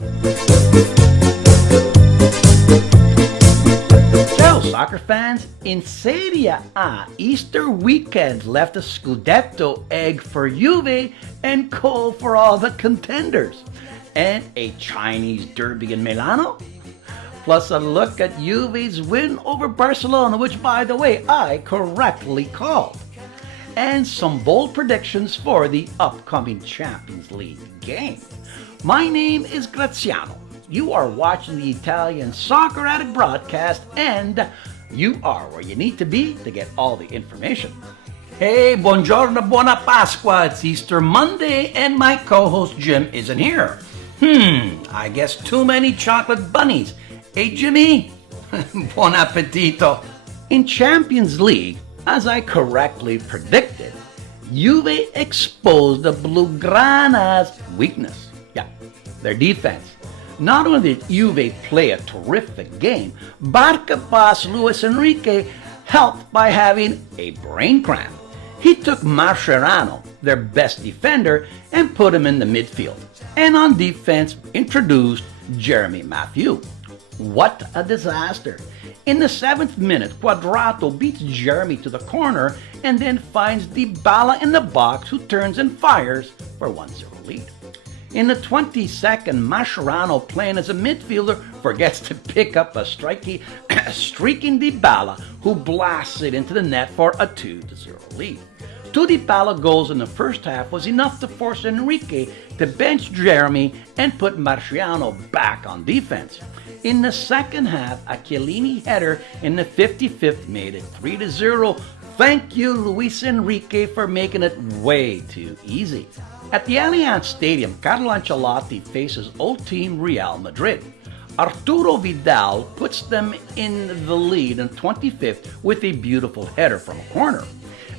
Ciao, soccer fans! In Serie A, Easter weekend left a Scudetto egg for Juve and coal for all the contenders. And a Chinese derby in Milano? Plus a look at Juve's win over Barcelona, which, by the way, I correctly called. And some bold predictions for the upcoming Champions League game. My name is Graziano. You are watching the Italian Soccer Addict broadcast, and you are where you need to be to get all the information. Hey, buongiorno, buona Pasqua. It's Easter Monday, and my co-host Jim isn't here. I guess too many chocolate bunnies. Hey, Jimmy? Buon appetito. In Champions League, as I correctly predicted, Juve exposed the Blaugrana's weakness. Yeah, their defense. Not only did Juve play a terrific game, Barca boss Luis Enrique helped by having a brain cramp. He took Mascherano, their best defender, and put him in the midfield. And on defense, introduced Jeremy Mathieu. What a disaster. In the 7th minute, Quadrato beats Jeremy to the corner and then finds Dybala in the box, who turns and fires for a 1-0 lead. In the 22nd, Mascherano, playing as a midfielder, forgets to pick up a streaking Dybala, who blasts it into the net for a 2-0 lead. Two Dybala goals in the first half was enough to force Enrique to bench Jeremy and put Mascherano back on defense. In the second half, a Chiellini header in the 55th made it 3-0. Thank you, Luis Enrique, for making it way too easy. At the Allianz Stadium, Carlo Ancelotti faces old team Real Madrid. Arturo Vidal puts them in the lead in 25th with a beautiful header from a corner.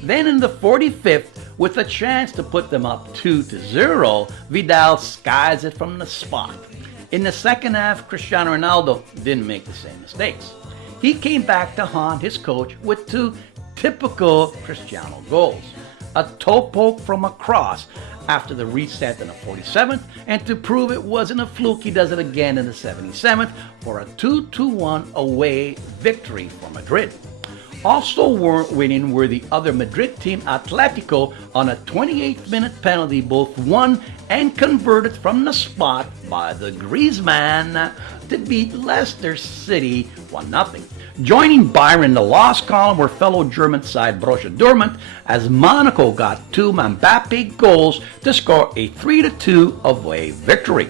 Then in the 45th, with a chance to put them up 2-0, Vidal skies it from the spot. In the second half, Cristiano Ronaldo didn't make the same mistakes. He came back to haunt his coach with two typical Cristiano goals. A toe poke from across after the reset in the 47th, and to prove it wasn't a fluke, he does it again in the 77th for a 2-1 away victory for Madrid. Also winning were the other Madrid team, Atletico, on a 28th minute penalty, both won and converted from the spot by the Griezmann to beat Leicester City 1-0. Joining Bayern in the loss column were fellow German side Borussia Dortmund, as Monaco got two Mbappe goals to score a 3-2 away victory.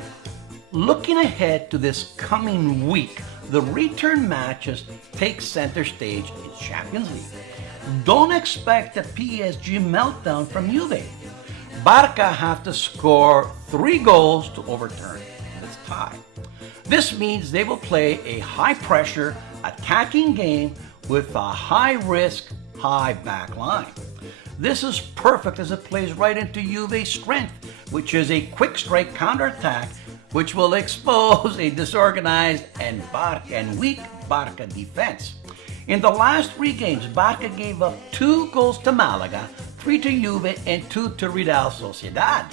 Looking ahead to this coming week, the return matches take center stage in Champions League. Don't expect a PSG meltdown from Juve. Barca have to score 3 goals to overturn this tie. This means they will play a high-pressure, attacking game with a high-risk, high-back line. This is perfect as it plays right into Juve's strength, which is a quick-strike counterattack, which will expose a disorganized and weak Barca defense. In the last 3 games, Barca gave up 2 goals to Malaga, 3 to Juve, and 2 to Real Sociedad.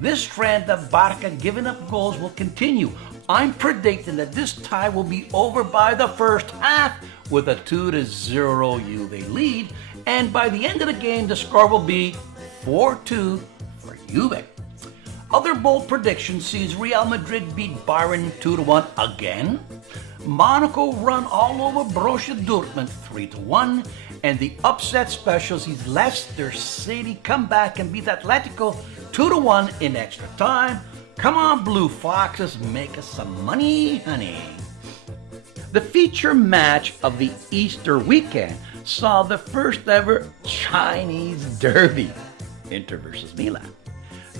This trend of Barca giving up goals will continue. I'm predicting that this tie will be over by the first half with a 2-0 Juve lead, and by the end of the game, the score will be 4-2 for Juve. Other bold predictions sees Real Madrid beat Bayern 2-1 again, Monaco run all over Borussia Dortmund 3-1, and the upset special sees Leicester City come back and beat Atletico 2-1 in extra time. Come on, Blue Foxes, make us some money, honey. The feature match of the Easter weekend saw the first ever Chinese derby, Inter versus Milan.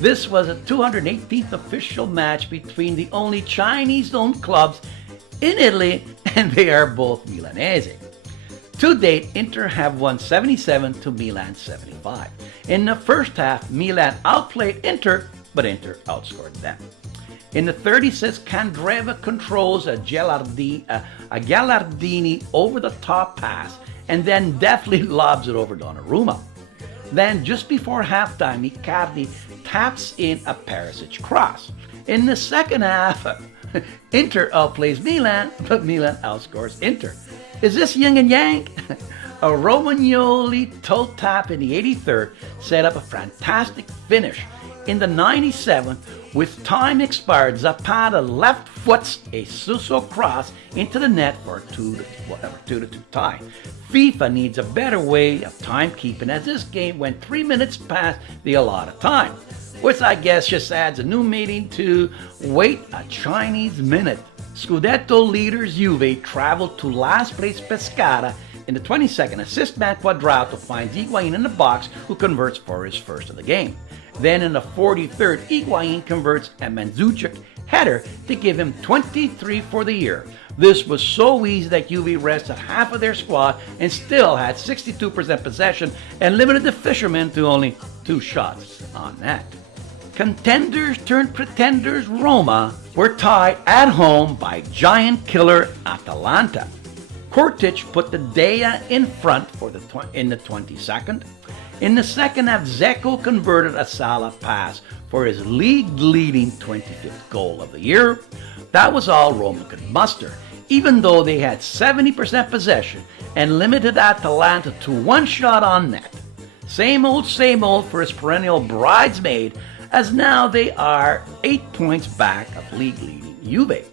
This was a 218th official match between the only Chinese-owned clubs in Italy, and they are both Milanese. To date, Inter have won 77 to Milan 75. In the first half, Milan outplayed Inter, but Inter outscored them. In the 36th, Candreva controls a Gallardini over-the-top pass and then deftly lobs it over Donnarumma. Then, just before halftime, Icardi taps in a Perisic cross. In the second half, Inter outplays Milan, but Milan outscores Inter. Is this yin and yang? A Romagnoli toe tap in the 83rd set up a fantastic finish. In the 97th, with time expired, Zapata left foots a Suso cross into the net for a 2-2 tie. FIFA needs a better way of timekeeping as this game went 3 minutes past the allotted time, which I guess just adds a new meaning to wait a Chinese minute. Scudetto leaders Juve traveled to last place Pescara. In the 22nd, assist man Quadrato finds Higuain in the box, who converts for his first of the game. Then in the 43rd, Higuain converts a Mandzukic header to give him 23 for the year. This was so easy that Juve rested half of their squad and still had 62% possession and limited the fishermen to only 2 shots on net. Contenders turned pretenders Roma were tied at home by giant killer Atalanta. Kurtic put the Dea in front in the 22nd. In the second half, Dzeko converted a Salah pass for his league-leading 25th goal of the year. That was all Roma could muster, even though they had 70% possession and limited Atalanta to 1 shot on net. Same old for his perennial bridesmaid, as now they are 8 points back of league-leading Juve.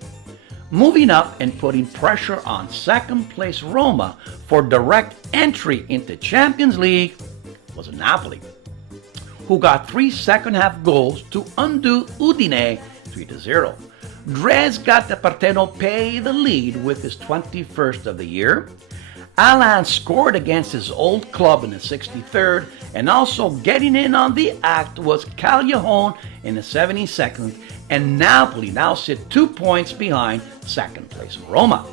Moving up and putting pressure on second-place Roma for direct entry into Champions League was Napoli, who got 3 second-half goals to undo Udine 3-0. Dres got the Partenopei the lead with his 21st of the year. Alan scored against his old club in the 63rd, and also getting in on the act was Callejon in the 72nd, and Napoli now sit 2 points behind second place Roma.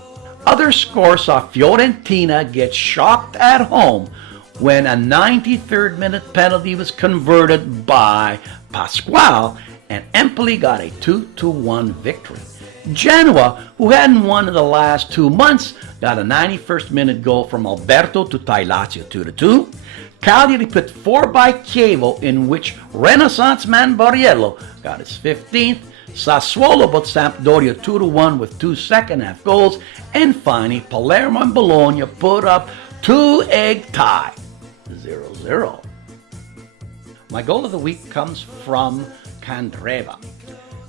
Other scores saw Fiorentina get shocked at home when a 93rd minute penalty was converted by Pasquale, and Empoli got a 2-1 victory. Genoa, who hadn't won in the last 2 months, got a 91st minute goal from Alberto to tie Lazio 2-2. Cagliari put 4 by Chievo, in which Renaissance man Borriello got his 15th. Sassuolo beat Sampdoria 2-1 with 2 second-half goals. And finally, Palermo and Bologna put up 2-egg tie, 0-0. My goal of the week comes from Candreva,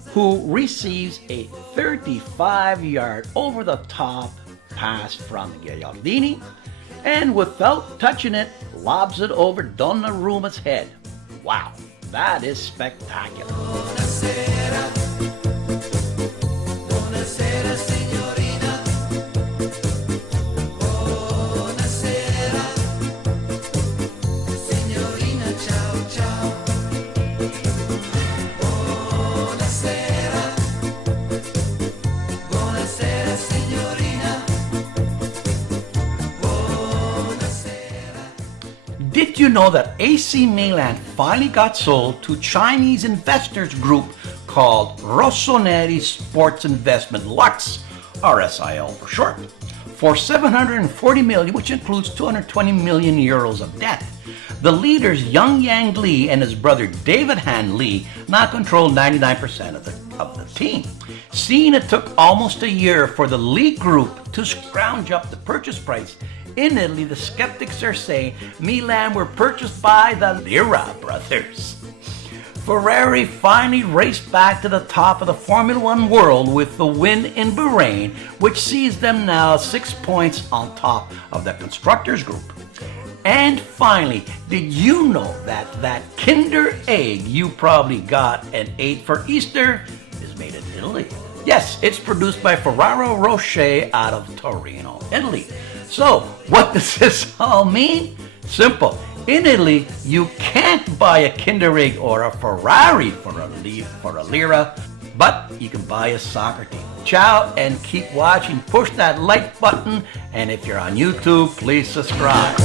who receives a 35-yard over-the-top pass from Gagliardini, and without touching it, lobs it over Donnarumma's head. Wow, that is spectacular. Buonasera, signorina. Buonasera. Signorina, ciao, ciao. Buonasera. Buonasera, signorina. Buonasera. Did you know that AC Milan finally got sold to Chinese investors group called Rossoneri Sports Investment Lux, RSIL for short, for 740 million, which includes 220 million euros of debt. The leaders Yang Yang Lee and his brother David Han Lee now control 99% of the team. Seeing it took almost a year for the Lee group to scrounge up the purchase price, in Italy the skeptics are saying Milan were purchased by the Lira brothers. Ferrari finally raced back to the top of the Formula One world with the win in Bahrain, which sees them now 6 points on top of the Constructors Group. And finally, did you know that Kinder Egg you probably got and ate for Easter is made in Italy? Yes, it's produced by Ferrero Rocher out of Torino, Italy. So, what does this all mean? Simple. In Italy, you can't buy a Kinder Egg or a Ferrari for a lira, but you can buy a soccer team. Ciao, and keep watching. Push that like button, and if you're on YouTube, please subscribe.